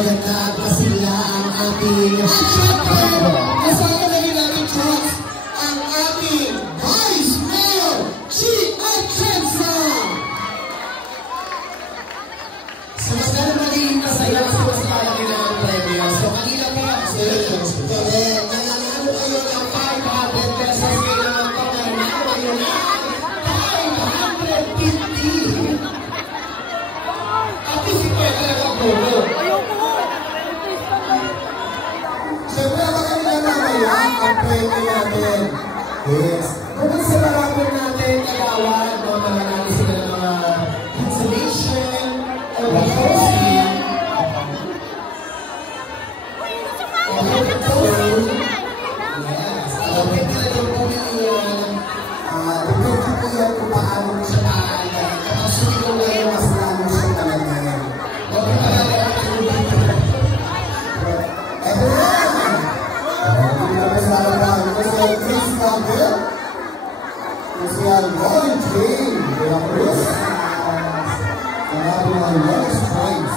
maganda pa sila ang ating syempre, kasama na rin natin trust ang ating Vice Mayor Chi Atienza. So mas na magiging masaya sa mas malaki na ang premyo. So kanina pa, nananalo kayo ng 500 pesos kayo naman pa, nananalo kayo ng 550. At si Pwede na mag-polo. Siyempre, makanila na ngayon ang premyo natin. Yes. Kung sa marami natin nagawan, mga natin sila ng mga installation, or hosting, yes. Alam ko talagang pumili yan. Depende po yan kung paano mo siya maaalain. Kapag sumigaw ngayon, mas lalo siya talaga. Huwag mo talaga ang dito. Everyone! Hindi naman sa alagaan. Kasi Chris Campbell, kasi ang Rolling Train, kaya Chris, ang ating mga Lost Trains.